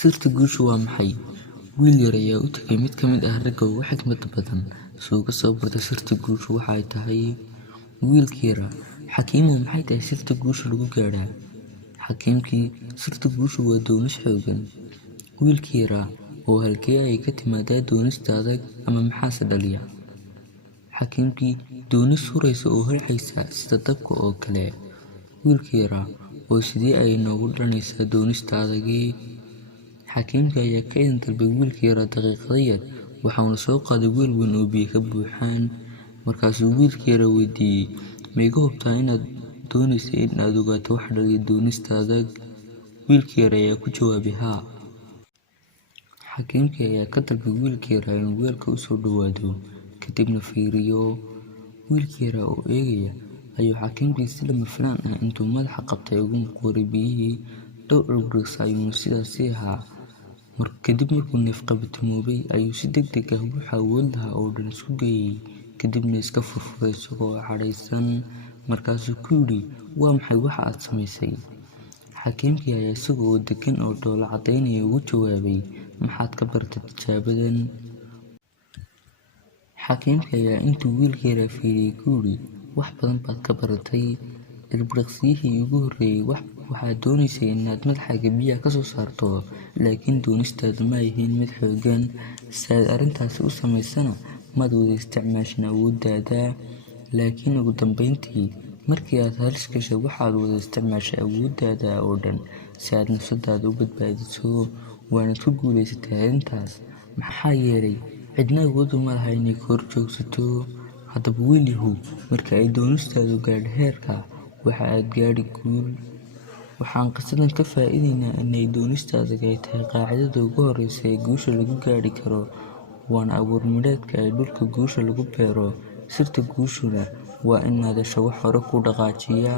Sirta guusha waa maxay? Wiil yar ayaa u tagay mid ka mid ah ragga ugu xikmadda badan si uu uga soo barto sirta guusha waxay tahay. Wiilkii yaraa, Xakiimow, maxay tahay sirta guusha lagu gaadhaa? Xakiimkii, sirta guusha waa doonis xooggan. Wiilkii yaraa, oo halkee ayay ka timaadaa doonista adag ama maxaase dhaliya? Xakiimkii, doonis huraysa oo holcaysa sida dabka oo kale. Wiilkii yaraa, oo sidee ayay noogu dhalanaysaa doonista adagii? Xakiimkii ayaa ka idan dalbay wiilkii yaraa daqiiqado yar, waxaana soo qaaday weel weyn oo biyo ka buuxaan. Markaasuu wiilkii yaraa weydiiyey, ma iga hubtaa inaad doonayso in aad ogaato wax dhaliya doonista adag? Wiilkii yaraa ayaa ku jawaabay, haa. Xakiimkii ayaa ka dalbay wiilkii yaraa inuu weelka u soo dhowaado, kadibna fiiriyo. Wiilkii yaraa oo eegaya ayuu xakiimkii si lama filaan ah intuu madaxa qabtay ugu muquuray biyihii. Dhowr ilbiriqsi ayuuna sidaasi ahaa. Kadib markuu neef-qabatimoobay ayuu si degdeg ah waxa awood lahaa oo dhan isku geeyay, kadibna iska furfuray isagoo cadhaysan. Markaasuu ku yidhi, waa maxay waxa aad samaysay? Xakiimkii ayaa isaga oo deggan oo dhoolla caddaynaya ugu jawaabay, maxaad ka baratay tijaabadan? Xakiimkii ayaa intuu wiilkii yaraa fiiriyay ku yidhi, wax badan baad ka baratay. Ilbiriqsiyihii ugu horreeyay waxaad doonaysay inaad madaxaaga biyaha ka soo saarto, laakiin doonistaadu ma ahayn mid xooggan. Si aad arrintaasi u samaysana, maad wada isticmaashin awooddaada. Laakiin ugu dambeyntii, markii aad halis gashay, waxaad wada isticmaashay awooddaada oo dhan si aad nafsadaada u badbaadiso, waanaad ku guuleysatay arrintaas. Maxaa yeelay cidna awood uma laha inay ka hor joogsato. Haddaba wiilyahow, marka ay doonistaadu gaadho heerka, waxa aad gaadhi guul. Waxaan qisadan ka faa'iidaynaa in doonista adag ay tahay qaacidada ugu horreysa ee guusha lagu gaadhi karo, waana abuur-midhaadka ay dhulka guusha lagu beero. Sirta guushuna waa inaad hesho wax hore kuu dhaqaajiya.